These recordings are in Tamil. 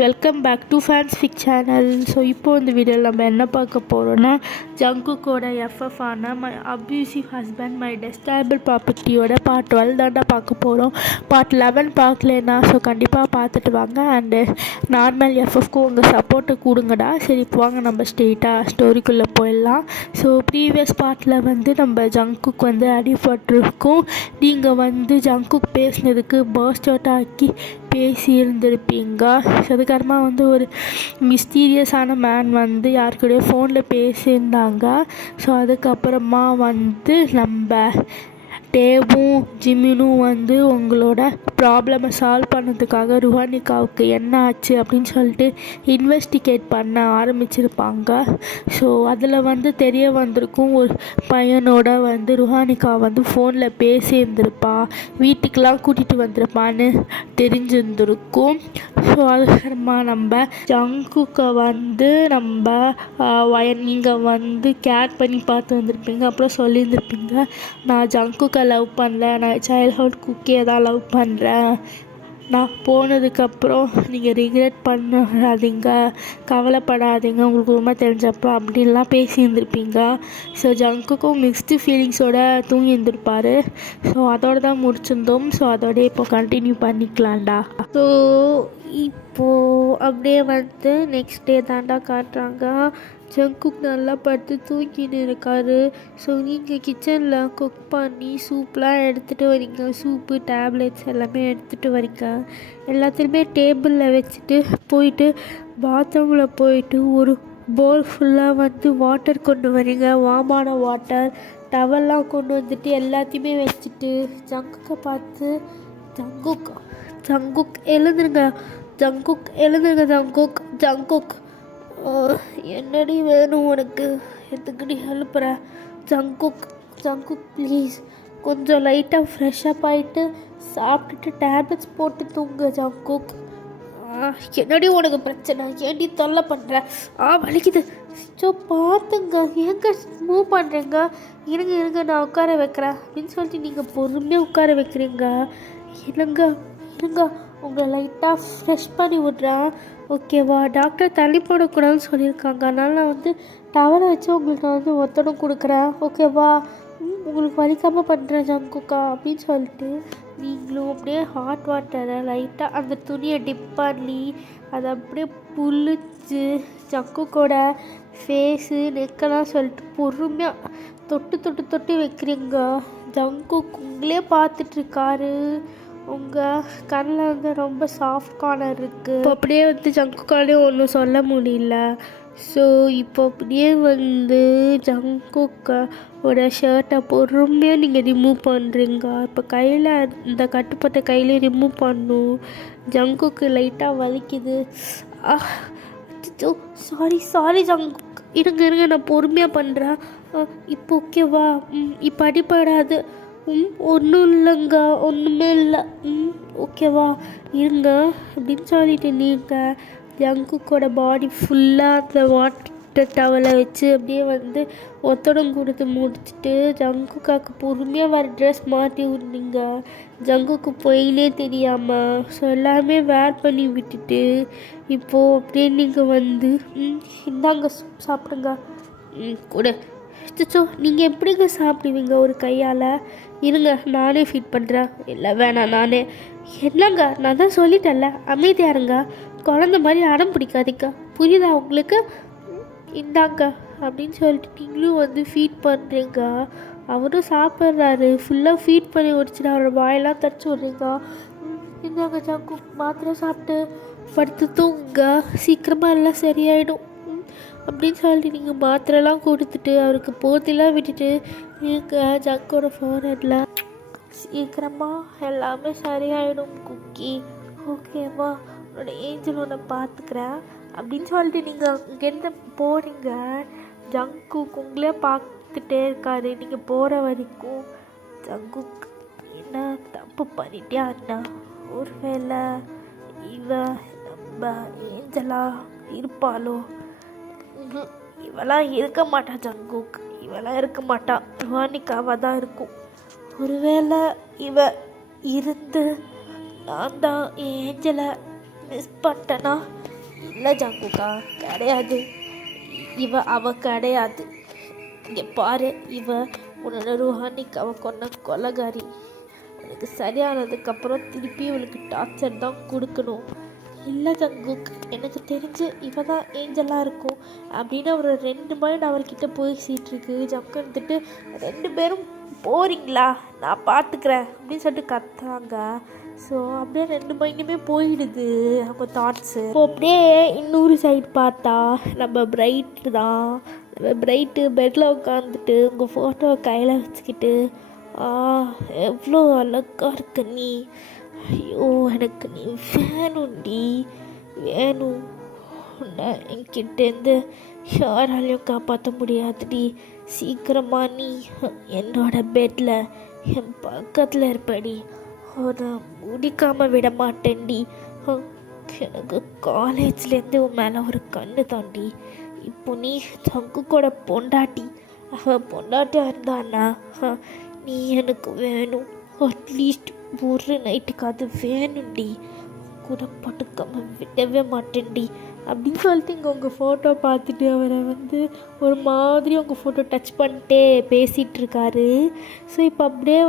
Welcome back to Fanspick channel. So இப்போ இந்த வீடியோவில் நம்ம என்ன பார்க்க போகிறோன்னா ஜங்குக்கோட எஃப்எஃப் ஆன my abusive husband my detestable ப்ராப்பர்ட்டியோட பார்ட் 12 தாண்டா பார்க்க போகிறோம். பார்ட் 11 பார்க்கலன்னா ஸோ கண்டிப்பாக பார்த்துட்டு வாங்க. அண்டு நார்மல் எஃப்எஃப்க்கு உங்கள் சப்போர்ட்டை கொடுங்கடா. சரி இப்போ வாங்க நம்ம ஸ்ட்ரெயிட்டாக ஸ்டோரிக்குள்ளே போயிடலாம். ஸோ ப்ரீவியஸ் பார்ட்டில் நம்ம ஜங்குக்கு அடிபட்டிருக்கோம். நீங்கள் ஜங்குக் பேசினதுக்கு பர்ஸ்ட் அவுட் ஆக்கி பேசி இருந்திருப்பீங்க. ஸோ அதுக்கப்புறமா ஒரு மிஸ்டீரியஸான மேன் யாருக்கூடயோ ஃபோனில் பேசியிருந்தாங்க. ஸோ அதுக்கப்புறமா நம்ம டேவும் ஜிமினும் உங்களோட ப்ராப்ளமை சால்வ் பண்ணதுக்காக ருஹானிகாவுக்கு என்ன ஆச்சு அப்படின்னு சொல்லிட்டு இன்வெஸ்டிகேட் பண்ண ஆரம்பிச்சிருப்பாங்க. ஸோ அதில் தெரிய வந்திருக்கும் ஒரு பையனோட ருஹானிகா ஃபோனில் பேசியிருந்திருப்பா, வீட்டுக்கெலாம் கூட்டிகிட்டு வந்திருப்பான்னு தெரிஞ்சிருந்திருக்கும். ஸோ அதுக்கப்புறமா நம்ம ஜங்குக்கை நீங்கள் கேர் பண்ணி பார்த்து வந்திருப்பீங்க. அப்புறம் சொல்லியிருந்திருப்பீங்க, நான் ஜங்குக்கை லவ் பண்ணல, நான் சைல்ட்ஹுட் குக்கியை தான் லவ் பண்ணுறேன், நான் போனதுக்கப்புறம் நீங்கள் ரிக்ரெட் பண்ணாதீங்க, கவலைப்படாதீங்க, உங்களுக்கு ரொம்ப தெரிஞ்சப்போ அப்படின்லாம் பேசியிருந்திருப்பீங்க. ஸோ ஜங்குக்கும் மிக்ஸ்டு ஃபீலிங்ஸோடு தூங்கி இருந்திருப்பார். ஸோ அதோடு தான் முடிச்சிருந்தோம். ஸோ அதோட இப்போ கண்டினியூ பண்ணிக்கலாம்டா. ஸோ இப்போது அப்படியே நெக்ஸ்ட் டே தாண்டா காட்டுறாங்க. ஜங்குக் நல்லா படுத்து தூங்கின்னு இருக்காரு. ஸோ நீங்கள் கிச்சனில் குக் பண்ணி சூப்லாம் எடுத்துகிட்டு வரீங்க, சூப்பு டேப்லெட்ஸ் எல்லாமே எடுத்துகிட்டு வரீங்க. எல்லாத்துலேயுமே டேபிளில் வச்சுட்டு போயிட்டு பாத்ரூமில் போயிட்டு ஒரு பவுல் ஃபுல்லாக வாட்டர் கொண்டு வரீங்க, வாமான வாட்டர், டவல்லாம் கொண்டு வந்துட்டு எல்லாத்தையுமே வச்சுட்டு ஜங்குக்கை பார்த்து ஜங்குக் ஜங்குக் எழுந்துருங்க, ஜங்குக் எழுந்துருங்க, ஜங்குக் ஜங்குக் என்னடி வேணும் உனக்கு, எதுக்குடி ஹெல்ப்புற, ஜங்குக் ஜங்குக் ப்ளீஸ் கொஞ்சம் லைட்டாக ஃப்ரெஷ்ஷப் ஆகிட்டு சாப்பிட்டுட்டு டேப்லெட்ஸ் போட்டு தூங்க ஜங்குக். என்னடி உனக்கு பிரச்சனை, ஏன்டி தொல்லை பண்ணுற, வலிக்குது, ஸோ பார்த்துங்க, எங்கே மூவ் பண்ணுறீங்க, இருங்க நான் உட்கார வைக்கிறேன் அப்படின்னு சொல்லிட்டு நீங்கள் பொறுமையாக உட்கார வைக்கிறீங்க. இருங்க உங்களை லைட்டாக ஃப்ரெஷ் பண்ணி விட்றேன், ஓகேவா? டாக்டர் தள்ளி போடக்கூடாதுன்னு சொல்லியிருக்காங்க, அதனால் நான் டவலை வச்சு உங்களுக்கு நான் ஒத்தடம் கொடுக்குறேன், ஓகேவா? உங்களுக்கு வலிக்காமல் பண்ணுறேன் ஜங்குக்கா அப்படின்னு சொல்லிட்டு நீங்களும் அப்படியே ஹாட் வாட்டரை லைட்டாக அந்த துணியை டிப் பண்ணி அதை அப்படியே புளிச்சு ஜங்குக்கோட ஃபேஸு நெக்கெல்லாம் சொல்லிட்டு பொறுமையாக தொட்டு வைக்கிறீங்க. ஜங்குக் உங்களே பார்த்துட்ருக்காரு. உங்கள் கண்ணில் ரொம்ப சாஃப்ட் கார்னர் இருக்குது. இப்போ அப்படியே ஜங்குக்காலையும் ஒன்றும் சொல்ல முடியல. ஸோ இப்போ அப்படியே ஜங்குக்கோட ஷர்ட்டை பொறுமையாக நீங்கள் ரிமூவ் பண்ணுறீங்க. இப்போ கையில் இந்த கட்டுப்பட்ட கையிலே ரிமூவ் பண்ணும். ஜங்குக்கு லைட்டாக வலிக்குது. சாரி ஜங்குக், இருங்க நான் பொறுமையாக பண்ணுறேன். இப்போ ஓகேவா? இப்போ அடிப்படாது, ஒன்றும் இல்லைங்க, ஒன்றுமே இல்லை, ஓகேவா? இருங்க அப்படின்னு சொல்லிட்டு நீங்கள் ஜங்குக்கோட பாடி ஃபுல்லாக அந்த வாட்டர் டவலை வச்சு அப்படியே ஒத்தடம் கொடுத்து முடிச்சுட்டு ஜங்குக்காக்கு பொறுமையாக வர ட்ரெஸ் மாட்டி விட்றீங்க. ஜங்குக்கு போயினே தெரியாமல் ஸோ எல்லாமே வேர் பண்ணி விட்டுட்டு இப்போது அப்படியே நீங்கள் இந்தாங்க சாப்பிடுங்க கூட. ஸோ நீங்கள் எப்படிங்க சாப்பிடுவீங்க ஒரு கையால்? இருங்க நானே ஃபீட் பண்ணுறேன். இல்லை வேணாம் நானே. என்னங்க நான் தான் சொல்லிட்டேன்ல, அமைதியாக இருங்க, குழந்த மாதிரி அடம் பிடிக்காதீங்க, புரியுதா உங்களுக்கு? இந்தாங்க அப்படின்னு சொல்லிட்டு நீங்களும் ஃபீட் பண்ணுறீங்க. அவரும் சாப்பிட்றாரு. ஃபுல்லாக ஃபீட் பண்ணி முடிச்சுட்டு அவரோட வாயெல்லாம் தச்சு விட்றீங்க. இந்தாங்க ஜங்கு, மாத்திரை சாப்பிட்டு படுத்து தூங்க, சீக்கிரமாக எல்லாம் சரியாயிடும் அப்படின்னு சொல்லிட்டு நீங்கள் மாத்திரைலாம் கொடுத்துட்டு அவருக்கு போத்திலாம் விட்டுட்டு நீங்கள் ஜங்கோட ஃபோர்ஹெட்டில் சீக்கிரமாக எல்லாமே சரியாயிடும் குக்கி, ஓகேவா? உன்னோட ஏஞ்சல் ஒன்று பார்த்துக்கிறேன் அப்படின்னு சொல்லிட்டு நீங்கள் இங்கேருந்து போகிறீங்க. ஜங்குக் உங்களே பார்த்துட்டே இருக்காரு நீங்கள் போகிற வரைக்கும். ஜங்குக் என்ன தப்பு பண்ணிட்டியா அண்ணா? ஒருவேளை நம்ம ஏஞ்சலா இருப்பாளோ? இவெல்லாம் இருக்க மாட்டா ஜங்குக், இவெல்லாம் இருக்க மாட்டா, ருஹானிகாவாக தான் இருக்கும். ஒருவேளை இருந்து நான் தான் ஏஞ்சலை மிஸ் பண்ணிட்டேனா? இல்லை ஜங்குக்கா, கிடையாது. அவ கிடையாது. இங்கே பாரு, உன்னோட ருஹானிக்கு அவ கொன்ன கொலைகாரி. உனக்கு சரியானதுக்கப்புறம் திருப்பி இவளுக்கு டார்ச்சர் தான் கொடுக்கணும். இல்லை ஜங்குக், எனக்கு தெரிஞ்சு இவ தான் ஏஞ்சலாக இருக்கும் அப்படின்னு அவர் 2 மைண்ட் அவர்கிட்ட பேசிகிட்டு இருக்கு. ஜங்கு வந்துட்டு 2 பேரும் போகிறீங்களா, நான் பார்த்துக்கிறேன் அப்படின்னு சொல்லிட்டு கத்துறாங்க. ஸோ அப்படியே 2 மைண்டுமே போயிடுது அவங்க தாட்ஸு. ஸோ அப்படியே இன்னொரு சைடு பார்த்தா நம்ம பிரைட்டு தான். நம்ம பிரைட்டு பெட்டில் உட்காந்துட்டு உங்கள் ஃபோட்டோவை கையில் வச்சுக்கிட்டு, எவ்வளோ அழகாக இருக்க நீ, ஐயோ எனக்கு நீ வேணும்டி, வேணும், உன்னை என்கிட்டேருந்து யாராலையும் காப்பாற்ற முடியாதுடி, சீக்கிரமாக நீ என்னோட பெட்டில் என் பக்கத்தில் இருப்படி, நான் முடிக்காமல் விட மாட்டேன்டி. எனக்கு காலேஜ்லேருந்து உன் மேலே ஒரு கண்ணு தாண்டி. இப்போ நீ ஜங்கு கூட பொண்டாட்டி, பொண்டாட்டியாக இருந்தானா நீ எனக்கு வேணும், அட்லீஸ்ட் ஒரு நைட்டுக்கு வேணும்டி, கூட படுக்காம விடவே மாட்டேன்டி அப்படின்னு சொல்லிட்டு இங்கே உங்கள் ஃபோட்டோ பார்த்துட்டு அவரை ஒரு மாதிரி உங்கள் ஃபோட்டோ டச் பண்ணிட்டே பேசிகிட்டு இருக்காரு. ஸோ இப்போ அப்படியே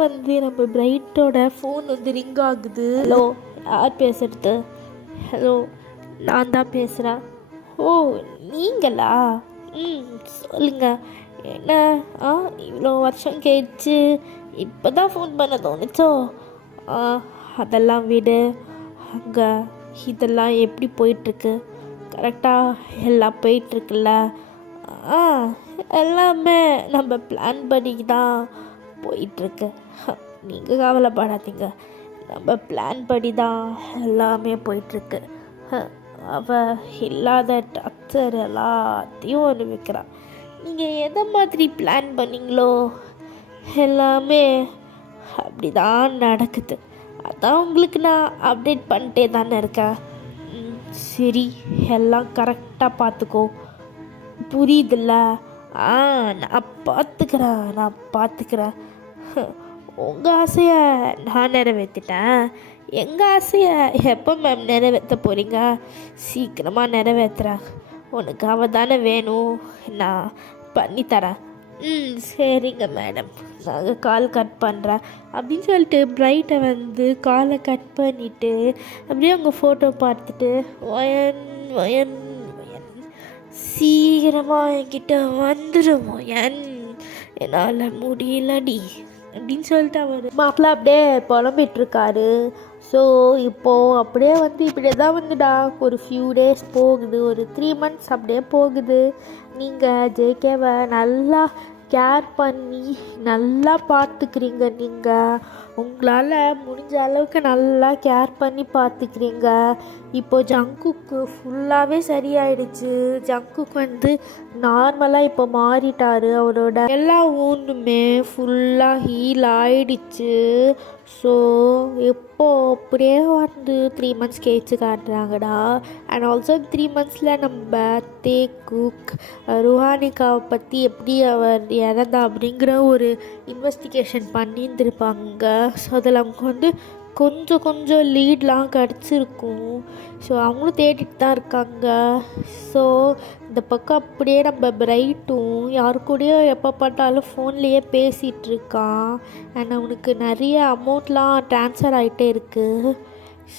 நம்ம பிரைட்டோட ஃபோன் ரிங் ஆகுது. ஹலோ, யார் பேசுகிறது? ஹலோ, நான் தான் பேசுகிறேன். ஓ, நீங்களா? சொல்லுங்கள். என்ன இவ்வளோ வருஷம் கழிச்சு இப்போ தான் ஃபோன் பண்ண தோணுச்சோ? அதெல்லாம் விடு. அங்கே இதெல்லாம் எப்படி போயிட்டுருக்கு? கரெக்டாக எல்லாம் போயிட்டுருக்குல்ல? எல்லாமே நம்ம பிளான் பண்ணி தான் போயிட்டுருக்கு. நீங்கள் கவலைப்படாதீங்க, நம்ம பிளான் படி தான் எல்லாமே போயிட்டுருக்கு. அவள் இல்லாத டாக்டர் எல்லாத்தையும் அனுபவிக்கிறான். நீங்கள் எதை மாதிரி பிளான் பண்ணிங்களோ எல்லாமே அப்படி தான் நடக்குது. அதான் உங்களுக்கு நான் அப்டேட் பண்ணிட்டே தானே இருக்கேன். சரி, எல்லாம் கரெக்டாக பார்த்துக்கோ, புரியுதுல்ல? நான் பார்த்துக்கிறேன். உங்கள் ஆசையை நான் நிறைவேற்றிட்டேன். எங்கள் ஆசையை எப்போ மேம் நிறைவேற்ற போகிறீங்க? சீக்கிரமாக நிறைவேற்றுறேன். உனக்கு அவள் தானே வேணும், நான் பண்ணித்தரேன். சரிங்க மேடம், நாங்கள் கால் கட் பண்ணுறேன் அப்படின்னு சொல்லிட்டு பிரைட்டை காலை கட் பண்ணிவிட்டு அப்படியே அவங்க ஃபோட்டோ பார்த்துட்டு வயன் சீக்கிரமாக என்கிட்ட வந்துடும் என்னால் முடியலடி அப்படின்னு சொல்லிட்டு அவர் மாப்பிள்ள அப்படியே புலம்பிகிட்ருக்காரு. ஸோ இப்போது அப்படியே இப்படியே தான் ஒரு ஃபியூ டேஸ் போகுது, ஒரு 3 months அப்படியே போகுது. நீங்கள் ஜேகேவை நல்லா கேர் பண்ணி நல்லா பார்த்துக்கிறீங்க. நீங்கள் உங்களால் முடிஞ்ச அளவுக்கு நல்லா கேர் பண்ணி பார்த்துக்கிறீங்க. இப்போது ஜங்குக்கு ஃபுல்லாகவே சரியாயிடுச்சு. ஜங்குக்கு நார்மலாக இப்போ மாறிட்டார். அவரோட எல்லா ஊனுமே ஃபுல்லாக ஹீல் ஆயிடுச்சு. ஸோ இப்போது அப்படியே 3 months கழிச்சு காட்டுறாங்கடா. அண்ட் ஆல்சோ 3 monthsல நம்ம தேக்குக் ருஹானிகாவை பற்றி எப்படி அவர் இறந்தா அப்படிங்கிற ஒரு இன்வெஸ்டிகேஷன் பண்ணியிருந்துருப்பாங்க. ஸோ அதில் அவங்க கொஞ்சம் லீட்லாம் கிடச்சிருக்கும். ஸோ அவங்களும் தேடிட்டு தான் இருக்காங்க. ஸோ இந்த பக்கம் அப்படியே நம்ம பிரைட்டும் யாரு கூடயும் எப்போ பார்த்தாலும் ஃபோன்லேயே பேசிகிட்டு இருக்கான். அண்ட் அவனுக்கு நிறைய அமௌண்ட்லாம் ட்ரான்ஸ்ஃபர் ஆகிட்டே இருக்குது.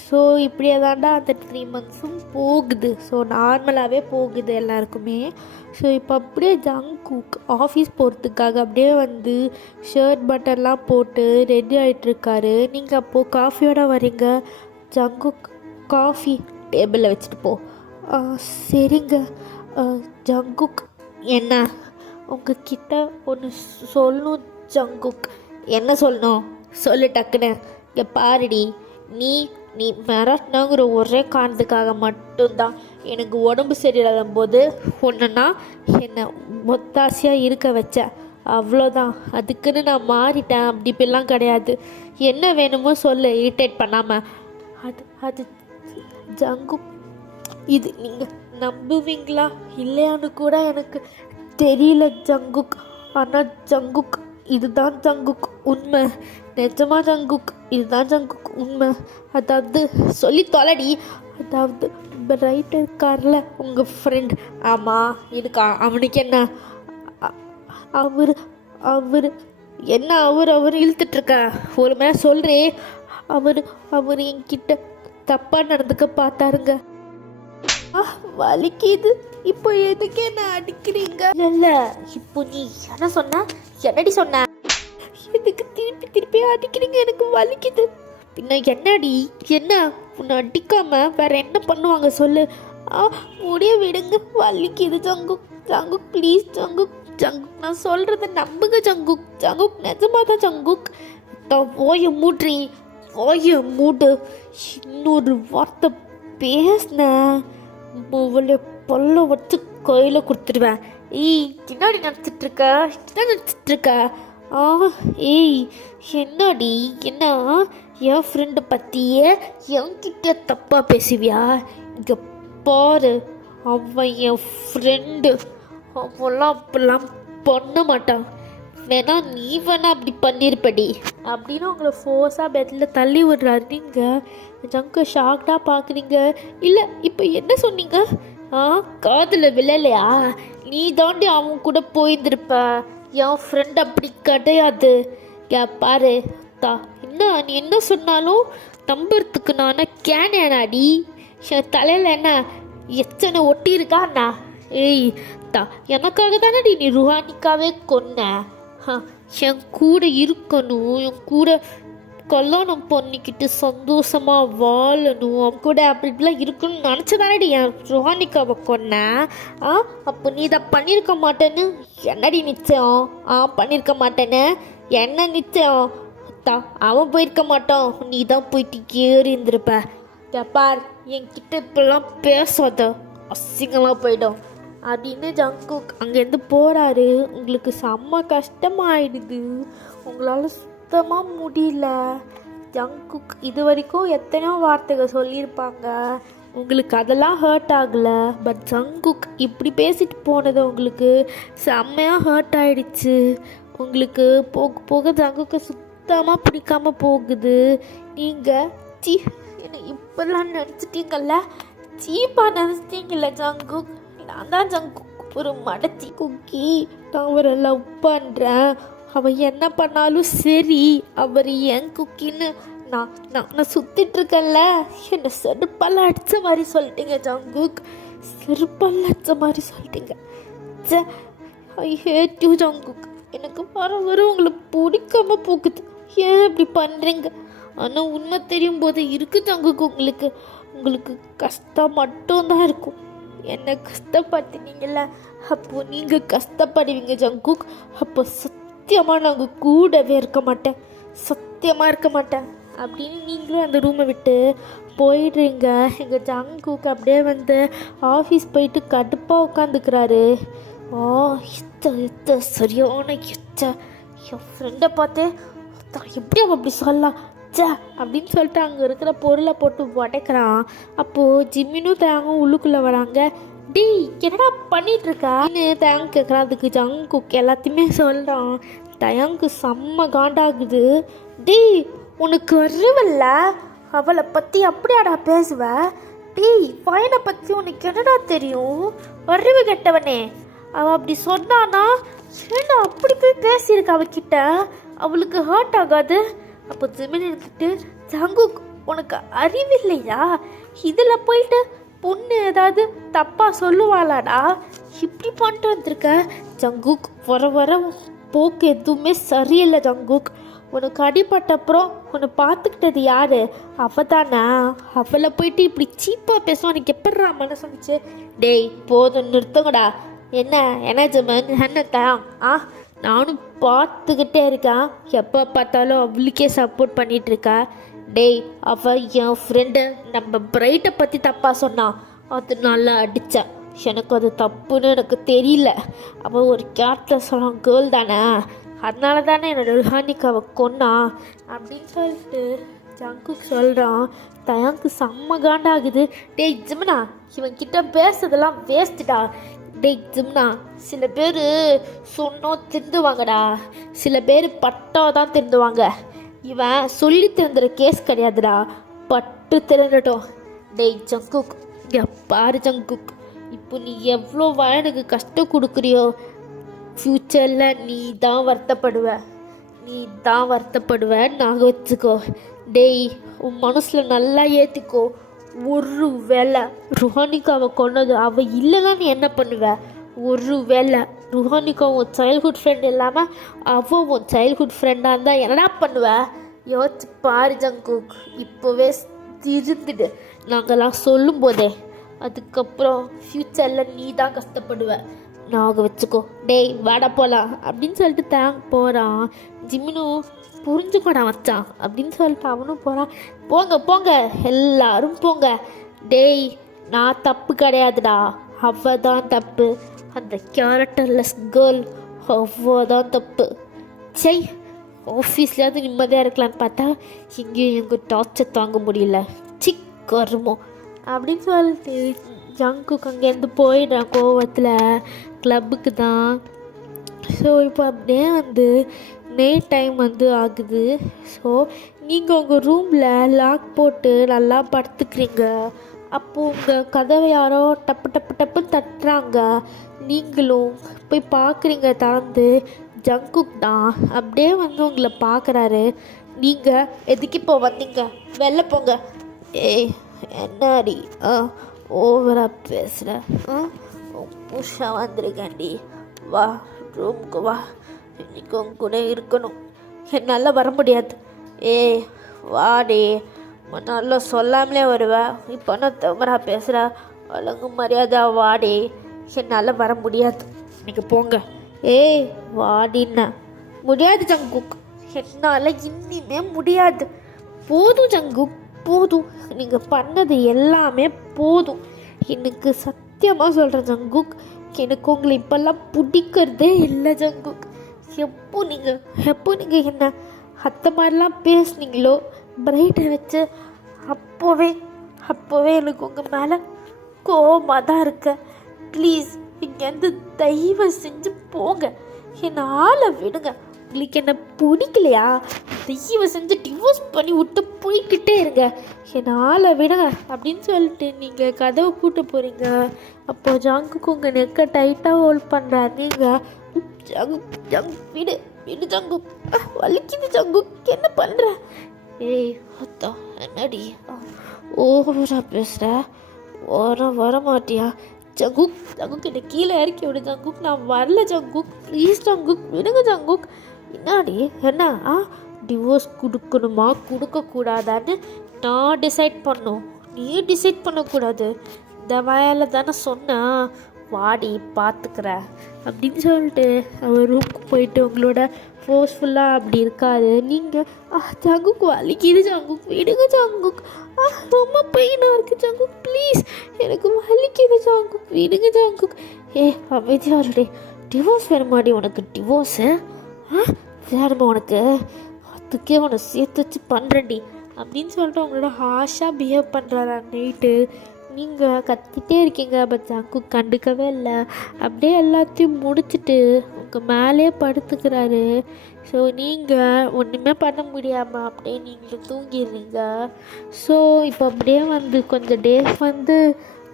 ஸோ இப்படியே தாண்டா அந்த 3 monthsம் போகுது. ஸோ நார்மலாகவே போகுது எல்லாருக்குமே. ஸோ இப்போ அப்படியே ஜங்குக் ஆஃபீஸ் போகிறதுக்காக அப்படியே ஷர்ட் பட்டன்லாம் போட்டு ரெடி ஆகிட்டுருக்காரு. நீங்கள் அப்போது காஃபியோட வரீங்க. ஜங்குக், காஃபி டேபிளில் வச்சுட்டு போ. சரிங்க. ஜங்குக், என்ன உங்ககிட்ட ஒன்று சொல்லணும் ஜங்குக். என்ன சொல்லணும்? சொல்லு டக்குன்னு. இங்கே பாருடி, நீ மிரட்டினாங்கிற ஒரே காரணத்துக்காக மட்டும்தான் எனக்கு உடம்பு சரியில்லாத போது ஒன்றுனா என்னை ஒத்தாசையாக இருக்க வச்ச, அவ்வளோதான். அதுக்குன்னு நான் மாறிட்டேன் அப்படி இப்படிலாம் கிடையாது. என்ன வேணுமோ சொல்லு, இரிட்டேட் பண்ணாமல். அது ஜங்கு, இது நீங்கள் நம்புவீங்களா இல்லையான்னு கூட எனக்கு தெரியல ஜங்குக். ஆனால் ஜங்குக், இதுதான் ஜங்குக் உண்மை. நிஜமா ஜங்குக், இதுதான் ஜங்குக் உண்மை. அதாவது சொல்லி தொலைடி. அதாவது பிரைட் இருக்கார்ல உங்கள் ஃப்ரெண்ட். ஆமாம் இருக்கா. அவனுக்கு என்ன? அவர் அவர் என்ன அவர் இழுத்துட்ருக்க? ஒரு மேலே சொல்கிறே. அவர் அவர் என்கிட்ட தப்பாக நடந்துக்க பார்த்தாருங்க. வலிக்குது. இப்போ எதுக்கு என்ன அடிக்கிறீங்க? இல்லை இப்போ நீ என்ன சொன்ன? என்னடி சொன்ன? எதுக்கு திருப்பி திருப்பி அடிக்கிறீங்க? எனக்கு வலிக்குது. பின்ன என்னடி? என்ன உன்னை அடிக்காம வேற என்ன பண்ணுவாங்க சொல்லு? முடிய விடுங்க, வலிக்குது. Jungkook Jungkook please Jungkook Jungkook நான் சொல்கிறத நம்புங்க ஜங்குக். ஜங்குக் நிஜமாக தான் ஜங்குக். நான் ஓய மூட்றி, ஓய மூடு. இன்னொரு வார்த்தை பேசின மூவலை பொல்ல வச்சு கையில் கொடுத்துடுவேன். ஏய் என்னடி நினச்சிட்ருக்க? என்ன நினச்சிட்ருக்க? ஏய் என்னடி? என்ன என் ஃப்ரெண்டு பற்றியே என்கிட்ட தப்பாக பேசுவியா? இங்கே பாரு, அவன் என் ஃப்ரெண்டு. அவெல்லாம் அப்படிலாம் பண்ண மாட்டான். வேணா நீ வேணா அப்படி பண்ணியிருப்படி அப்படின்னு அவங்கள ஃபோர்ஸாக பெட்டில் தள்ளி விடுறாரு. நீங்கள் ஜங்கு ஷாக்டாக பார்க்குறீங்க. இல்லை இப்போ என்ன சொன்னீங்க? காதில் விழலையா? நீ தாண்டி அவன் கூட போயிருந்திருப்ப. என் ஃப்ரெண்ட் அப்படி கிடையாது. பாரு தா, என்ன நீ என்ன சொன்னாலும் நம்புறதுக்கு நான் கேனாடி? என் தலையில் என்ன எத்தனை ஒட்டி இருக்காண்ணா? ஏய் தா, எனக்காக தானே நீ ருஹானிக்காவே கொன்ன. என் கூட இருக்கணும், என் கூட கல்யாணம் பண்ணிக்கிட்டு சந்தோஷமாக வாழணும், அவன் கூட அப்படி இப்படிலாம் இருக்கணும்னு நினச்சதானடி என் ருஹானிக்காவை கொன்னேன். அப்போ நீ இதை பண்ணியிருக்க மாட்டேன்னு என்னடி நிச்சயம்? பண்ணியிருக்க மாட்டேன்னு என்ன நிச்சயம்? அவன் போயிருக்க மாட்டான், நீ தான் போயிட்டு ஏறி இருந்திருப்ப. பார், என்கிட்ட இப்பெல்லாம் பேசாத, அசிங்கமாக போயிடும் அப்படின்னு ஜங்குக் அங்கேருந்து போகிறாரு. உங்களுக்கு செம்ம கஷ்டமாயிடுது. உங்களால் சுத்தமாக முடியல. ஜங்குக் இது வரைக்கும் எத்தனையோ வார்த்தைகள் சொல்லியிருப்பாங்க, உங்களுக்கு அதெல்லாம் ஹர்ட் ஆகலை. பட் ஜங்குக் இப்படி பேசிட்டு போனது உங்களுக்கு செம்மையாக ஹர்ட் ஆகிடுச்சு. உங்களுக்கு போக போக ஜங்குக்கு சுத்தமாக பிடிக்காம போகுது. நீங்கள் என்ன இப்பெல்லாம் நினச்சிட்டீங்கல்ல, சீப்பாக நினச்சிட்டீங்கல்ல ஜங்குக். நான் தான் ஜங்குக் ஒரு மடத்தி குக்கி. நான் அவரை லவ் பண்ணுறேன், அவன் என்ன பண்ணாலும் சரி, அவர் என் குக்கின்னு நான் நான் சுற்றிட்டுருக்கேன்ல. என்னை செருப்பால் அடித்த மாதிரி சொல்லிட்டீங்க ஜங்குக். செருப்பால் அடித்த மாதிரி சொல்லிட்டீங்க. ஐ ஹேட் யூ ஜங்குக். எனக்கு வர வர உங்களை பிடிக்காம போகுது. ஏன் இப்படி பண்ணுறீங்க? ஆனால் உண்மை தெரியும் போது இருக்குது ஜங்குக். உங்களுக்கு கஷ்டம் மட்டும்தான் இருக்கும். என்னை கஷ்டப்படுத்தினீங்கள, அப்போது நீங்கள் கஷ்டப்படுவீங்க ஜங்குக். அப்போ சத்தியமாக நாங்கள் கூடவே இருக்க மாட்டேன், சத்தியமாக இருக்க மாட்டேன் அப்படின்னு நீங்களும் அந்த ரூமை விட்டு போயிடுறீங்க. எங்கள் ஜங்குக் அப்படியே வந்து ஆஃபீஸ் போயிட்டு கடுப்பாக உட்காந்துக்கிறாரு. எத்த சரியான என் ஃப்ரெண்டை பார்த்து எப்படி அவன் அப்படி சொல்லலாம் அப்படின்னு சொல்லிட்டு அங்கே இருக்கிற பொருளை போட்டு உடைக்கிறான். அப்போது ஜிம்மினும் தேங்கும் உள்ளுக்குள்ளே வராங்க. டி என்னடா பண்ணிகிட்ருக்கான்னு தேங்க் கேட்குறான். அதுக்கு ஜங்குக் எல்லாத்தையுமே சொல்கிறான். தயங்கு செம்ம காண்டாகுது. டி உனக்கு அறிவில்ல, அவளை பற்றி அப்படியாடா பேசுவ? டி பையனை பற்றி உனக்கு என்னடா தெரியும்? அறிவு கெட்டவனே. அவள் அப்படி சொன்னானா? ஏன்னா அப்படி போய் பேசியிருக்க அவகிட்ட, அவளுக்கு ஹர்ட் ஆகாது? அப்போ ஜிமின் எடுத்துட்டு, ஜங்குக் உனக்கு அறிவில்லையா? இதில் போயிட்டு பொண்ணு ஏதாவது தப்பாக சொல்லுவாளாடா? இப்படி பண்ணிட்டு வந்திருக்க ஜங்குக். வர வர போக்கு எதுவுமே சரியில்லை ஜங்குக். உனக்கு அடிப்பட்டப்புறம் உன்னை பார்த்துக்கிட்டது யாரு? அவ தானே. அவளை போயிட்டு இப்படி சீப்பாக பேசுவான். எனக்கு எப்படிறா மனசு வந்துச்சு? டேய் போதும் நிறுத்துங்கடா. என்ன ஜிமன் என்னத்தான்? நானும் பார்த்துக்கிட்டே இருக்கேன். எப்போ பார்த்தாலும் அவளுக்கே சப்போர்ட் பண்ணிகிட்ருக்கா. டேய் அவள் என் ஃப்ரெண்டு நம்ம பிரைட்டை பற்றி தப்பாக சொன்னான், அது நல்லா அடித்தான். எனக்கு அது தப்புன்னு எனக்கு தெரியல. அவள் ஒரு கேரக்டர் சொன்னான், கேர்ள் தானே, அதனால தானே என்னோட ருஹானிக்காவை கொன்னா அப்படின்னு சொல்லிட்டு ஜங்குக் சொல்கிறான். தயாங்கு செம்ம காண்டாகுது. டேய் ஜிம்னா, இவன் கிட்ட பேசுறதெல்லாம் வேஸ்ட்டுடா. டேய் ஜிம்னா, சில பேர் சொன்னோம் திருந்துவாங்கடா, சில பேர் பட்டா தான் திருந்துவாங்க. இவன் சொல்லி திருந்துற கேஸ் கிடையாதுடா, பட்டு திறந்துட்டோம். டேய் ஜங்குக், இங்கே பாரு ஜங்குக், இப்போ நீ எவ்வளோ எனக்கு கஷ்டம் கொடுக்குறியோ ஃப்யூச்சரில் நீ தான் வருத்தப்படுவ நாங்கள் வச்சுக்கோ. டேய் உன் மனசில் நல்லா ஏற்றிக்கோ. ஒரு வேளை ருஹானிகாவை கொண்டது அவள் இல்லைன்னா நீ என்ன பண்ணுவ? ஒரு வேளை ருஹானிகா உன் சைல்ட்ஹுட் ஃப்ரெண்ட் இல்லாமல் அவள் உன் சைல்ட்ஹுட் ஃப்ரெண்டாக இருந்தால் என்னடா பண்ணுவ? யோசிச்சு பாரு ஜங்குக். இப்போவே திருந்துடு நாங்கள்லாம் சொல்லும் போதே. அதுக்கப்புறம் ஃப்யூச்சரில் நீ தான் கஷ்டப்படுவ நாங்கள் வச்சுக்கோ. டேய் வாடா போகலாம் அப்படின்னு சொல்லிட்டு தேங்க போகிறான். ஜிமினும் புரிஞ்சுக்கோடா மச்சான் அப்படின்னு சொல்லிட்டு அவனும் போகிறான். போங்க எல்லாரும் போங்க. டேய் நான் தப்பு கிடையாதுடா, அவ தான் தப்பு. அந்த கேரக்டர்லெஸ் கேர்ள் அவ தான் தப்பு. சரி ஆஃபீஸ்லேயாவது நிம்மதியாக இருக்கலான்னு பார்த்தா இங்கேயும் எங்கள் டார்ச்சர் தாங்க முடியல. கருமோ அப்படின்னு சொல்லிட்டு ஜங்குக் அங்கேருந்து போயிடுறான் கோவத்தில் கிளப்புக்கு தான். ஸோ இப்போ அப்படியே நைட் டைம் ஆகுது. ஸோ நீங்கள் உங்கள் ரூமில் லாக் போட்டு நல்லா படுத்துக்கிறீங்க. அப்போது உங்கள் கதவை யாரோ டப்பு தட்டுறாங்க. நீங்களும் போய் பார்க்குறீங்க. திறந்து ஜங்குக் தான் அப்படியே உங்களை பார்க்குறாரு. நீங்கள் எதுக்கு இப்போ வந்தீங்க? வெளில போங்க. ஏய் என்னடி ஓவராக பேசுகிற? புஷா வந்திருக்கேன்டி, வா ரூமுக்கு வா, இன்னைக்கு உங்க கூட இருக்கணும். என்னால் வர முடியாது. ஏய் வாடி, நல்லா சொல்லாமலே வருவேன். இப்போ நான் தவறா பேசுகிற? ஒழுங்கு மரியாதை வாடி, என்னால் வர முடியாது. நீங்கள் போங்க. ஏய் வாடின்னா முடியாது ஜங்குக், என்னால் இனிமே முடியாது. போதும் ஜங்குக் போதும், நீங்கள் பண்ணது எல்லாமே போதும். எனக்கு சத்தியமாக சொல்கிறேன் ஜங்குக், எனக்கு உங்களை இப்போல்லாம் பிடிக்கிறதே இல்லை ஜங்குக். எப்போ நீங்கள் என்ன அத்தை மாதிரிலாம் பேசுனீங்களோ பிரைட்டை வச்சு, அப்போவே எனக்கு உங்கள் மேலே கோபமாக தான் இருக்க. ப்ளீஸ் இங்கேருந்து தயவு செஞ்சு போங்க, என்னை ஆளை விடுங்க. உங்களுக்கு என்ன பிடிக்கலையா? தயவு செஞ்சு டிவோர்ஸ் பண்ணி விட்டு போய்கிட்டே இருங்க, என்னை ஆளை விடுங்க அப்படின்னு சொல்லிட்டு நீங்கள் கதவை பூட்ட போகிறீங்க. அப்போது ஜங்குக்கு உங்கள் நெக்கை டைட்டாக ஹோல்ட் பண்ணுறாரு. நீங்கள் விடு ஜங்கு, வலிக்குது ஜங்கு, என்ன பண்ணுற? ஏய் அத்தா என்னடி ஓவரா பேசுகிற? வர மாட்டியா? ஜங்குக் என்னை கீழே இறக்கி விடு ஜங்குக், நான் வரல ஜங்குக், ப்ளீஸ் ஜங்குக் விடுங்க ஜங்குக். என்னாடி என்ன டிவோர்ஸ் கொடுக்கணுமா கொடுக்கக்கூடாதான்னு நான் டிசைட் பண்ணோம், நீ டிசைட் பண்ணக்கூடாது. இந்த வயல தானே சொன்னேன், வாடி பார்த்துக்கிற அப்படின்னு சொல்லிட்டு அவர் ரூமுக்கு போயிட்டு உங்களோட ஃபோர்ஸ்ஃபுல்லாக அப்படி இருக்காரு. நீங்கள் ஜங்குக் வலிக்குது ஜங்குக், விடுங்க ஜங்குக், ரொம்ப பெயினாக இருக்குது ஜங்குக், ப்ளீஸ் எனக்கு வலிக்குது ஜங்குக், விடுங்க ஜங்குக். அமைதியாருடே, டிவோர்ஸ் வேணுமாடி உனக்கு? டிவோர்ஸு வேணுமா உனக்கு? அதுக்கே உன்னை சேர்த்து வச்சு பண்ணுறேன்டி அப்படின்னு சொல்லிட்டு அவங்களோட ஹாஷாக பிஹேவ் பண்ணுறாரு நைட்டு. நீங்கள் கத்திட்டே இருக்கீங்க, பட் ஜங்குக் கண்டுக்கவே இல்லை. அப்படியே எல்லாத்தையும் முடிச்சுட்டு உங்கள் மேலே படுத்துக்கிறாரு. ஸோ நீங்கள் ஒன்றுமே பண்ண முடியாமல் அப்படியே நீங்களும் தூங்கிடுறீங்க. ஸோ இப்போ அப்படியே கொஞ்சம் டேஸ்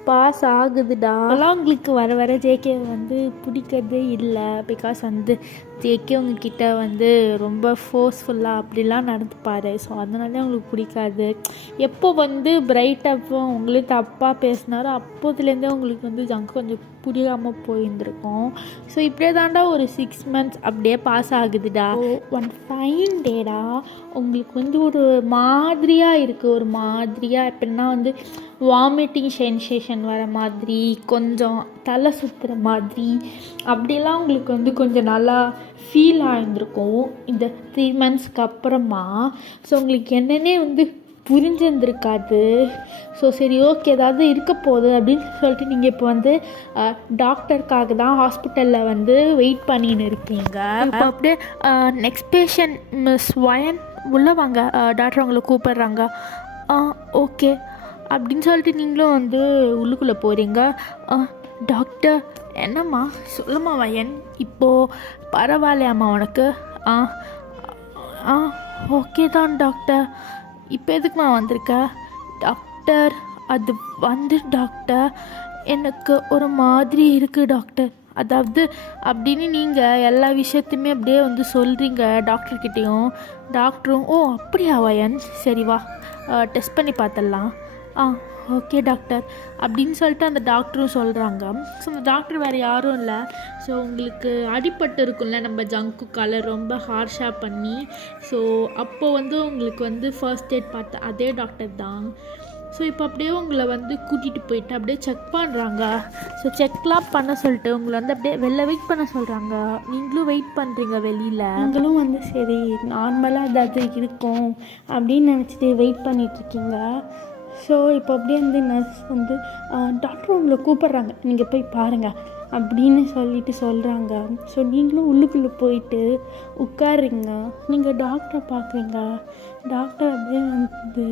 பாஸ் ஆகுதுடா. அதெல்லாம் உங்களுக்கு வர ஜேகே பிடிக்கிறதே இல்லை. பிகாஸ் ஜேகே உங்ககிட்ட ரொம்ப ஃபோர்ஸ்ஃபுல்லாக அப்படிலாம் நடந்துப்பார். ஸோ அதனாலே உங்களுக்கு பிடிக்காது. எப்போ பிரைட்டாக உங்களுக்கு தப்பாக பேசினாரோ அப்போதுலேருந்தே உங்களுக்கு ஜங்கு கொஞ்சம் பிடிக்காமல் போயிருந்துருக்கோம். ஸோ இப்படியே தாண்டா ஒரு 6 months அப்படியே பாஸ் ஆகுதுடா. ஒன் ஃபைன் டேடா உங்களுக்கு ஒரு மாதிரியாக இருக்குது. ஒரு மாதிரியாக எப்படின்னா வாமிட்டிங் சென்சேஷன் வர மாதிரி, கொஞ்சம் தலை சுற்றுற மாதிரி அப்படிலாம் உங்களுக்கு கொஞ்சம் நல்லா ஃபீல் ஆகிருந்துருக்கும் இந்த 3 monthsக்கு அப்புறமா. ஸோ உங்களுக்கு என்னென்னே புரிஞ்சிருந்துருக்காது. ஸோ சரி ஓகே ஏதாவது இருக்க போகுது அப்படின்னு சொல்லிட்டு நீங்கள் இப்போ டாக்டருக்காக தான் ஹாஸ்பிட்டலில் வெயிட் பண்ணின்னு இருக்கீங்க. இப்போ அப்படியே நெக்ஸ்ட் பேஷண்ட் மிஸ் வயன் உள்ளே வாங்க, டாக்டர் உங்களை கூப்பிட்றாங்க. ஓகே அப்படின்னு சொல்லிட்டு நீங்களும் உள்ளுக்குள்ளே போகிறீங்க. டாக்டர் என்னம்மா சொல்லுமா வயன், இப்போது பரவாயில்லையாம்மா உனக்கு? ஓகே தான் டாக்டர். இப்போ எதுக்குமா வந்திருக்க? டாக்டர் அது வந்து டாக்டர் எனக்கு ஒரு மாதிரி இருக்குது டாக்டர். அதாவது அப்படின்னு நீங்கள் எல்லா விஷயத்தையுமே அப்படியே வந்து சொல்கிறீங்க டாக்டர்கிட்டையும். டாக்டரும் ஓ அப்படியா வயன், சரி வா டெஸ்ட் பண்ணி பார்த்துடலாம். ஓகே டாக்டர் அப்படின்னு சொல்லிட்டு அந்த டாக்டரும் சொல்கிறாங்க. ஸோ அந்த டாக்டர் வேறு யாரும் இல்லை. ஸோ உங்களுக்கு அடிபட்டு இருக்கும்ல நம்ம ஜங்குக்கால் ரொம்ப ஹார்ஷாக பண்ணி. ஸோ அப்போது வந்து உங்களுக்கு வந்து ஃபர்ஸ்ட் எய்ட் பார்த்த அதே டாக்டர் தான். ஸோ இப்போ அப்படியே உங்களை வந்து கூட்டிகிட்டு போயிட்டு அப்படியே செக் பண்ணுறாங்க. ஸோ செக்லாம் பண்ண சொல்லிட்டு உங்களை வந்து அப்படியே வெளில வெயிட் பண்ண சொல்கிறாங்க. நீங்களும் வெயிட் பண்ணுறீங்க வெளியில். நீங்களும் வந்து சரி நார்மலாக ஏதாவது இருக்கும் அப்படின்னு நினச்சிட்டு வெயிட் பண்ணிகிட்ருக்கீங்க. ஸோ இப்போ அப்படியே வந்து நர்ஸ் வந்து டாக்டர் உங்களை கூப்பிட்றாங்க, நீங்கள் போய் பாருங்கள் அப்படின்னு சொல்லிட்டு சொல்கிறாங்க. ஸோ நீங்களும் உள்ளுக்குள்ளே போயிட்டு உட்காருங்க. நீங்கள் டாக்டரை பார்க்குறீங்க. டாக்டர் அப்படியே வந்து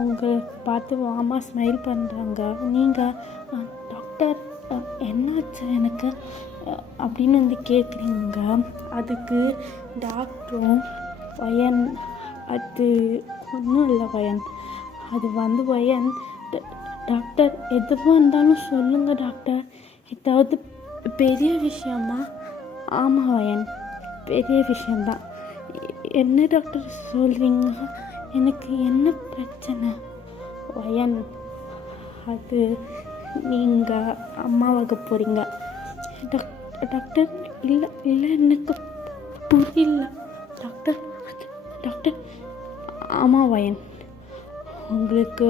உங்களை பார்த்து வாமா ஸ்மைல் பண்ணுறாங்க. நீங்கள் டாக்டர் என்னாச்சு எனக்கு அப்படின்னு வந்து கேட்குறீங்க. அதுக்கு டாக்டரும் வயன் அது ஒன்றும் இல்லை வயன், அது வந்து வயன் டாக்டர் எதுவாக இருந்தாலும் சொல்லுங்கள் டாக்டர், ஏதாவது பெரிய விஷயமா? ஆமாம் வயன் பெரிய விஷயந்தான். என்ன டாக்டர் சொல்கிறீங்க? எனக்கு என்ன பிரச்சனை? வயன் அது நீங்கள் அம்மாவாக போகிறீங்க. டாக்டர் இல்லை இல்லை எனக்கு புரியல டாக்டர். டாக்டர் ஆமாம் வயன் உங்களுக்கு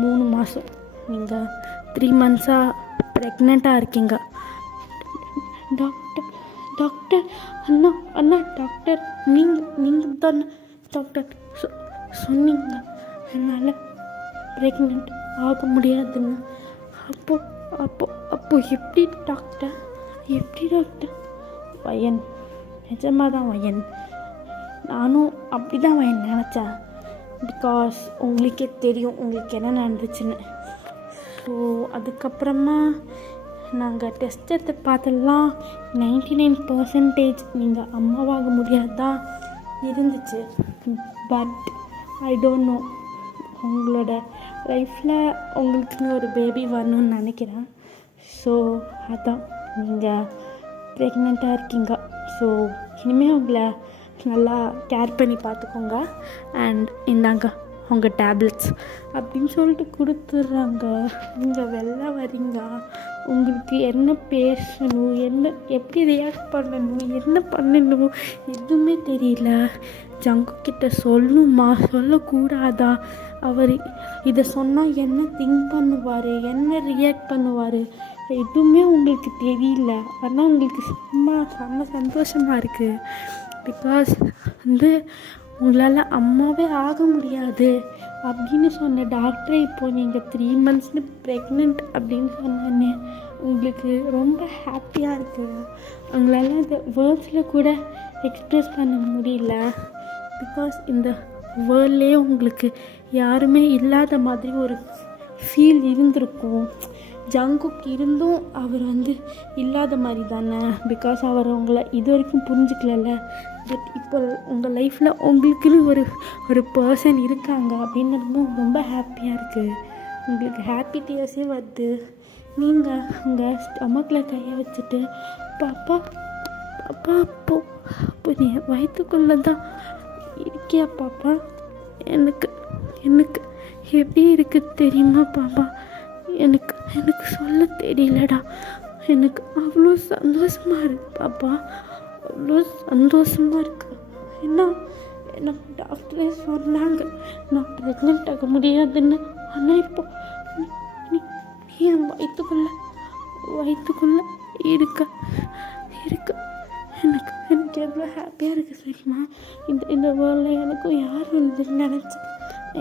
3 மாதம், நீங்கள் 3 மந்த்ஸாக ப்ரெக்னெண்ட்டாக இருக்கீங்க. டாக்டர் டாக்டர் அண்ணா அண்ணா டாக்டர் நீங்கள் தானே டாக்டர் சொன்னீங்க என்னால் ப்ரெக்னென்ட் ஆக முடியாதுன்னு. அப்போ எப்படி டாக்டர் வயன் நிஜமாக தான் வயன், நானும் அப்படி தான் வயன் நினச்சேன். பிகாஸ் உங்களுக்கே தெரியும் உங்களுக்கு என்ன நடந்துச்சுன்னு. ஸோ அதுக்கப்புறமா நாங்கள் டெஸ்ட் எடுத்து பார்த்தெல்லாம் 99% நீங்கள் அம்மாவாக முடியாதான் இருந்துச்சு. பட் ஐ டோன்ட் நோ, உங்களோட லைஃப்பில் உங்களுக்குன்னு ஒரு பேபி வரணும்னு நினைக்கிறேன். ஸோ அதான் நீங்கள் ப்ரெக்னெண்ட்டாக இருக்கீங்க. ஸோ இனிமேல் உங்களை நல்லா கேர் பண்ணி பார்த்துக்கோங்க. அண்ட் இந்தாங்க உங்கள் டேப்லெட்ஸ் அப்படின்னு சொல்லிட்டு கொடுத்துட்றாங்க. நீங்கள் வெளில வரீங்க. உங்களுக்கு என்ன பேசணும், என்ன எப்படி ரியாக்ட் பண்ணணும், என்ன பண்ணணும் எதுவுமே தெரியல. ஜங்குக்கிட்ட சொல்லணுமா சொல்லக்கூடாதா, அவர் இதை சொன்னால் என்ன திங்க் பண்ணுவார், என்ன ரியாக்ட் பண்ணுவார், எதுவுமே உங்களுக்கு தெரியல. ஆனால் உங்களுக்கு செம்ம சந்தோஷமாக இருக்குது. பிகாஸ் வந்து உங்களால் அம்மாவே ஆக முடியாது அப்படின்னு சொன்ன டாக்டரை இப்போது நீங்கள் 3 மந்த்ஸ்னு ப்ரெக்னென்ட் அப்படின்னு சொன்னோன்னே உங்களுக்கு ரொம்ப ஹாப்பியாக இருக்குது. உங்களால் இந்த வேர்ட்ஸில் கூட எக்ஸ்ப்ரெஸ் பண்ண முடியல. பிகாஸ் இந்த வேர்ல்ட்லேயே உங்களுக்கு யாருமே இல்லாத மாதிரி ஒரு ஃபீல் இருந்திருக்கும். ஜங்குக் இருந்தும் அவர் வந்து இல்லாத மாதிரி தானே. பிகாஸ் அவர் உங்களை இது வரைக்கும் புரிஞ்சுக்கல. பட் இப்போ உங்கள் லைஃப்பில் உங்களுக்குன்னு ஒரு பர்சன் இருக்காங்க அப்படின்னு ரொம்ப ஹாப்பியாக இருக்குது. உங்களுக்கு ஹாப்பி டீயர்ஸே வருது. நீங்கள் உங்கள் ஸ்டொமக்கில் கையை வச்சுட்டு பாப்பா பாப்பா அப்போ நீ வயிற்றுக்குள்ளே தான் இருக்கியா பாப்பா, எனக்கு எனக்கு எப்படி இருக்குது தெரியுமா பாப்பா, எனக்கு சொல்ல தெரியலடா, எனக்கு அவ்வளோ சந்தோஷமாக இருக்கு பாப்பா, அவ்வளோ சந்தோஷமாக இருக்கு. என்ன டாக்டரே சொன்னாங்க நான் ப்ரெக்னென்ட் ஆக முடியாதுன்னு. ஆனால் இப்போ நீ என் வயிற்றுக்குள்ளே இருக்க எனக்கு எவ்வளோ ஹாப்பியாக இருக்குது தெரியுமா. இந்த வேர்ல்டில் எனக்கும் யாரும் இல்லைன்னு நினச்சேன்.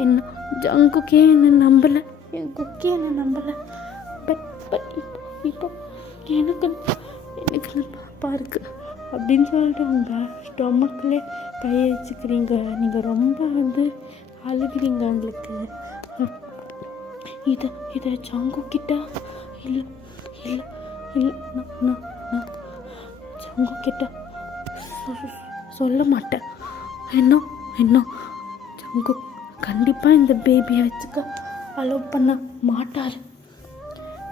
என்ன ஜங்குக்கே என்னை நம்பலை, என் குக்கே என்னை நம்பலை. பட் இப்போ எனக்கு பாப்பா இருக்குது அப்படின்னு சொல்லிட்டு உங்கள் ஸ்டொமக்கில் கையை வச்சுக்கிறீங்க. நீங்கள் ரொம்ப வந்து அழுகிறீங்க. உங்களுக்கு இதை ஜங்குக்கிட்ட இல்லை நான் ஜங்குக்கிட்ட சொல்ல மாட்டேன். என்ன ஜங்கு கண்டிப்பாக இந்த பேபியை வச்சுக்க அலோவ் பண்ண மாட்டார்.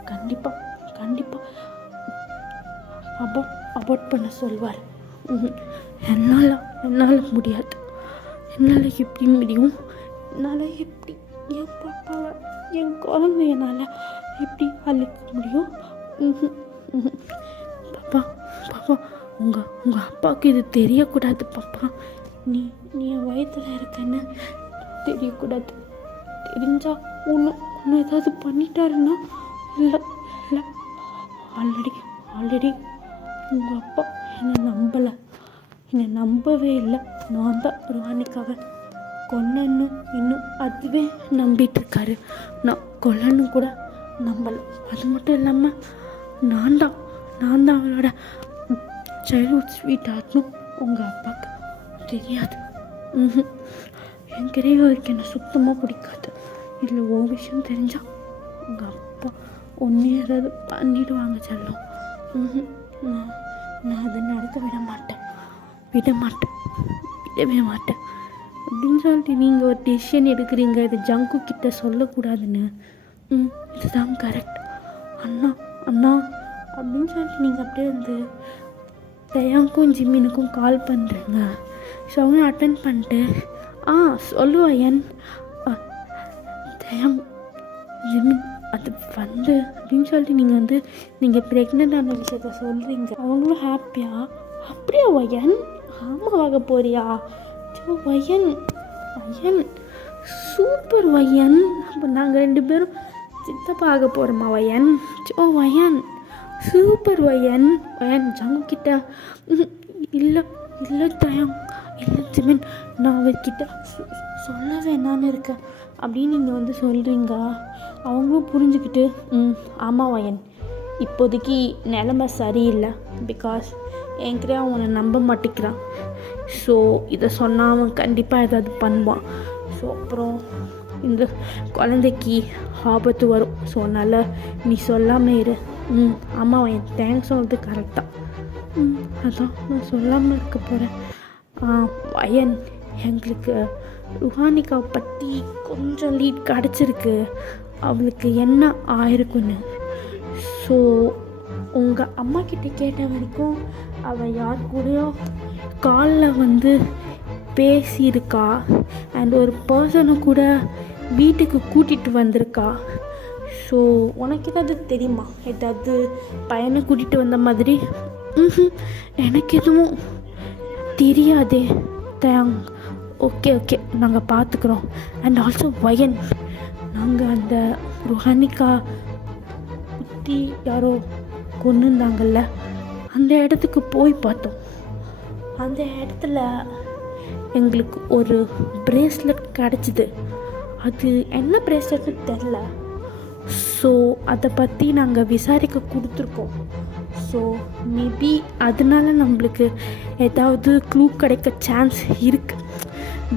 கண்டிப்பாக கண்டிப்பாக அபார்ட் பண்ண சொல்வார். என்னால் முடியாது. என்னால் எப்படி முடியும்? என்னால் எப்படி என் பாப்பாவை, என் குழந்தை என்னால் எப்படி அழிக்க முடியும்? பாப்பா பாப்பா உங்கள் அப்பாவுக்கு இது தெரியக்கூடாது பாப்பா. நீ என் வயத்தில் இருக்கன்னு தெரியக்கூடாது. தெரிஞ்சா ஒன்று ஏதாவது பண்ணிட்டாருன்னா இல்லை ஆல்ரெடி உங்கள் அப்பா என்னை நம்பவே இல்லை. நான் தான் ருஹானிக்காவை கொன்னன்னு இன்னும் அதுவே நம்பிட்டுருக்காரு. நான் கொல்லன்னு கூட நம்பலை. அது மட்டும் இல்லாமல் நான் தான் அவளோட சைல்ட்ஹுட் ஸ்வீட் ஆட்னும் உங்கள் அப்பாவுக்கு தெரியாது. என் கிரேவருக்கு என்னை சுத்தமாக பிடிக்காது. இதில் ஓ விஷயம் தெரிஞ்சால் உங்கள் அப்பா ஒன்றே ஏதாவது பண்ணிடுவாங்க செல்லம். நான் அதை நடக்க விடவே மாட்டேன் அப்படின்னு சொல்லிட்டு நீங்கள் ஒரு டெசிஷன் எடுக்கிறீங்க. இது ஜங்கு கிட்ட சொல்லக்கூடாதுன்னு. இதுதான் கரெக்ட் அண்ணா அப்படின்னு சொல்லிட்டு நீங்கள் அப்படியே வந்து தயாங்கும் ஜிம்மினுக்கும் கால் பண்ணுறேங்க. ஸோ அவங்க அட்டன் பண்ணிட்டு சொல்லுவாயன் தயாங் ஜிம்மின் அது வந்து அப்படின்னு சொல்லிட்டு நீங்கள் ப்ரெக்னென்ட் ஆன விஷயத்த சொல்கிறீங்க. அவங்களும் ஹாப்பியா? அப்படியா வயன்? ஆமாம் வாங்க போறியா? So wine super wine. அப்போ நாங்கள் 2 பேரும் சித்தப்பா ஆக போகிறோமா வயன்? சோ வயன் சூப்பர் வயன் ஜங்குக்கிட்ட இல்லை தயாங் இல்லை ஜிமின், நான் அவர்கிட்ட சொல்ல வேணான்னு இருக்கேன் அப்படின்னு நீங்கள் சொல்கிறீங்க. அவங்களும் புரிஞ்சுக்கிட்டு ஆமாம் வயன், இப்போதைக்கு நிலமை சரியில்லை. பிகாஸ் என்கிட்ட அவனை நம்ப மாட்டேங்கிறான். ஸோ இதை சொன்னால் அவன் கண்டிப்பாக ஏதாவது பண்ணுவான். ஸோ அப்புறம் இந்த குழந்தைக்கு ஆபத்து வரும். ஸோ அதனால் நீ சொல்லாமல் இரு. ஆமாம் வயன், தேங்க்ஸ் சொல்கிறது கரெக்டாக. அதான் நான் சொல்லாமல் இருக்க போகிறேன். வயன், எங்களுக்கு ருஹானிகாவை பற்றி கொஞ்சம் லீட் கிடச்சிருக்கு. அவளுக்கு என்ன ஆயிருக்குன்னு. ஸோ உங்கள் அம்மா கிட்டே கேட்ட வரைக்கும் அவள் யார் கூடயோ காலில் பேசியிருக்கா. அண்ட் ஒரு பர்சனை கூட வீட்டுக்கு கூட்டிகிட்டு வந்திருக்கா. ஸோ உனக்கு ஏதாவது தெரியுமா? ஏதாவது பையனை கூட்டிகிட்டு வந்த மாதிரி? எனக்கு எதுவும் தெரியாதே தயாங். ஓகே நாங்கள் பார்த்துக்குறோம். அண்ட் ஆல்சோ வயன், நாங்கள் அந்த ருஹானிகா குத்தி யாரோ கொன்னுருந்தாங்கல்ல, அந்த இடத்துக்கு போய் பார்த்தோம். அந்த இடத்துல எங்களுக்கு ஒரு பிரேஸ்லெட் கிடச்சிது. அது என்ன பிரேஸ்லெட்னு தெரில. ஸோ அதை பற்றி நாங்கள் விசாரிக்க கொடுத்துருக்கோம். ஸோ மேபி அதனால நம்மளுக்கு ஏதாவது க்ளூ கிடைக்க சான்ஸ் இருக்குது.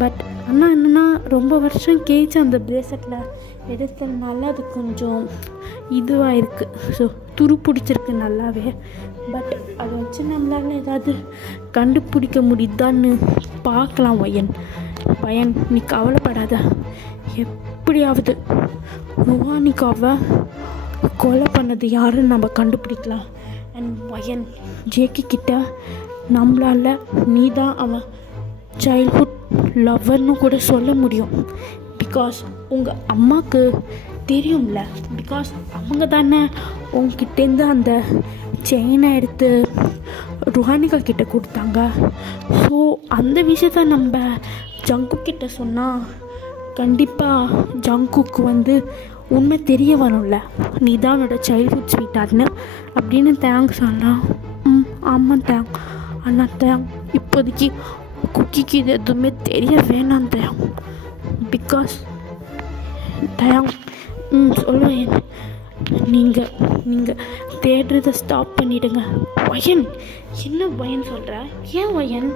பட் ஆனால் என்னென்னா ரொம்ப வருஷம் கேச்சு அந்த பிரேஸ்லெட்டில் எடுத்ததுனால அது கொஞ்சம் இதுவாக இருக்குது. ஸோ துரு பிடிச்சிருக்கு நல்லாவே. பட் அதை வச்சு நம்மளால் ஏதாவது கண்டுபிடிக்க முடியுதான்னு பார்க்கலாம். வயன் நீ கவலைப்படாத. எப்படியாவது ருஹானிகாவை கொலை பண்ணது யாருன்னு நம்ம கண்டுபிடிக்கலாம். அண்ட் வயன், ஜேக்கி கிட்ட நம்மளால் நீ தான் அவன் சைல்ட்ஹுட் லவ்வர்னு கூட சொல்ல முடியும். பிகாஸ் உங்கள் அம்மாவுக்கு தெரியும்ல. பிகாஸ் அவங்க தானே உங்ககிட்டேருந்து அந்த செயினை எடுத்து ருஹானிகா கிட்ட கொடுத்தாங்க. ஸோ அந்த விஷயத்த நம்ம ஜங்கு கிட்ட சொன்னால் கண்டிப்பாக ஜங்குக்கு உண்மை தெரிய வரும்ல. நீ தான் அவனோட சைல்ட்ஹுட் ஸ்வீட்டார்னு அப்படின்னு தேங்க் சொன்னான். ஆமாம் தேங்க். ஆனால் தேங்க் இப்போதைக்கு குக்கிக்கு இது எதுவுமே தெரிய வேணாம் தேங்க். பிகாஸ் தேங்க் சொல்லுவேன், நீங்கள் தேடுறதை ஸ்டாப் பண்ணிவிடுங்க. வயன், என்ன வயன் சொல்கிற? ஏன் வயன்?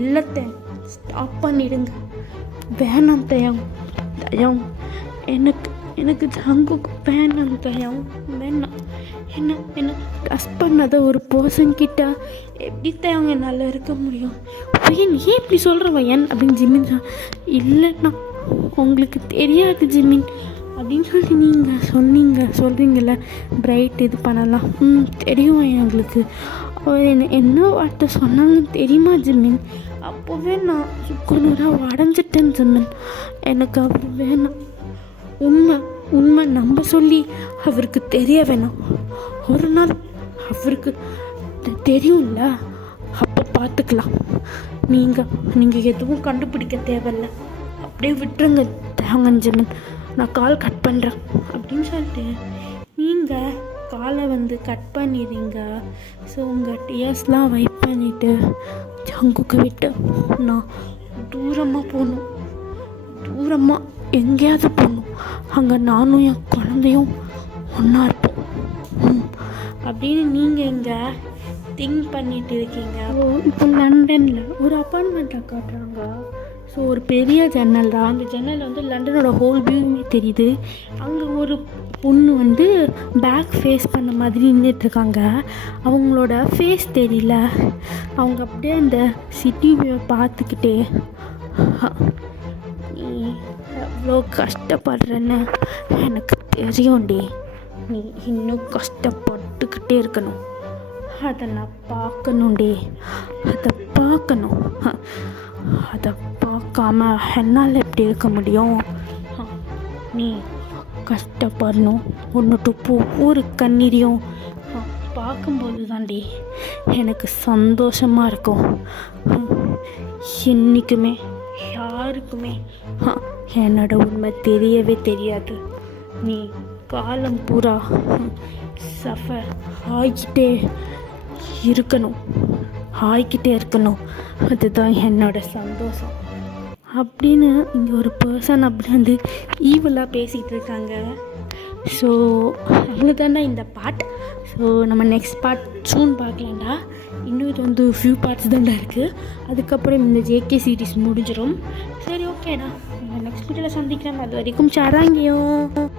இல்லை தேங்க், ஸ்டாப் பண்ணிவிடுங்க. வேணாம் தயாங். எனக்கு ஜங்குக்கு வேணாம் தயாங், வேணாம். என்ன ட்ரஸ்ட் பண்ணாத ஒரு பர்சன்கிட்ட எப்படி தயாங்க நல்லா இருக்க முடியும்? வயன் ஏன் இப்படி சொல்கிற வயன் அப்படின்னு ஜிம்மின் இல்லைண்ணா உங்களுக்கு தெரியாது ஜிமின் அப்படின்னு சொல்லி நீங்கள் சொல்கிறீங்கள பிரைட் இது பண்ணலாம். தெரியும் எங்களுக்கு. அவர் என்ன வார்த்தை சொன்னாங்கன்னு தெரியுமா ஜிமின்? அப்போவே நான் சுக்குநூறாக உடஞ்சிட்டேன் ஜிமின். எனக்கு அவர் வேணாம். உண்மை நம்ப சொல்லி அவருக்கு தெரிய வேணாம். ஒரு நாள் அவருக்கு தெரியும்ல, அப்போ பார்த்துக்கலாம். நீங்கள் எதுவும் கண்டுபிடிக்க தேவையில்ல, அப்படியே விட்டுருங்க ஜிமின். நான் கால் கட் பண்ணுறேன் அப்படின்னு சொல்லிட்டு நீங்கள் காலை கட் பண்ணிடுறீங்க. ஸோ உங்கள் டியர்ஸ்லாம் வைப் பண்ணிவிட்டு ஜங்குக்கு விட்டு நான் தூரமாக போகணும், தூரமாக எங்கேயாவது போகணும். அங்கே நானும் என் குழந்தையும் ஒன்றா இருப்போம் அப்படின்னு நீங்கள் இங்கே திங்க் பண்ணிட்டு இருக்கீங்க. இப்போ லண்டனில் ஒரு அப்பார்ட்மெண்ட்டை காட்டுறாங்க. ஸோ ஒரு பெரிய ஜன்னல் தான். அந்த ஜன்னலில் லண்டனோட ஹோல் வியூவுமே தெரியுது. அங்கே ஒரு பொண்ணு பேக் ஃபேஸ் பண்ண மாதிரி நின்றுட்டுருக்காங்க. அவங்களோட ஃபேஸ் தெரியல. அவங்க அப்படியே அந்த சிட்டி வியூவை பார்த்துக்கிட்டே, நீ எவ்வளோ கஷ்டப்படுறேன்னு எனக்கு தெரியும்டி. நீ இன்னும் கஷ்டப்பட்டுக்கிட்டே இருக்கணும். அதை நான் பார்க்கணும்டி, அதை பார்க்கணும். அதை பார்க்காம என்னால் எப்படி இருக்க முடியும்? நீ கஷ்டப்படணும். ஒன்று ஒவ்வொரு கண்ணீரையும் பார்க்கும்போது தாண்டி எனக்கு சந்தோஷமாக இருக்கும். என்றைக்குமே யாருக்குமே என்னோட உண்மை தெரியவே தெரியாது. நீ காலம் பூரா சஃபர் ஆகிக்கிட்டே இருக்கணும். அதுதான் என்னோட சந்தோஷம் அப்படின்னு இங்கே ஒரு பர்சன் அப்படி ஈவலாக பேசிகிட்டு இருக்காங்க. ஸோ அவ்வளோதாண்டா இந்த பார்ட். ஸோ நம்ம நெக்ஸ்ட் பார்ட் சூன் பார்க்கலாம்டா. இன்னும் இது ஃபியூ பார்ட்ஸ் தான்டா இருக்குது. அதுக்கப்புறம் இந்த ஜேகே சீரீஸ் முடிஞ்சிடும். சரி, ஓகேடா, நெக்ஸ்ட் வீடியோவில் சந்திக்கிறேன். அது வரைக்கும் சராங்கியும்.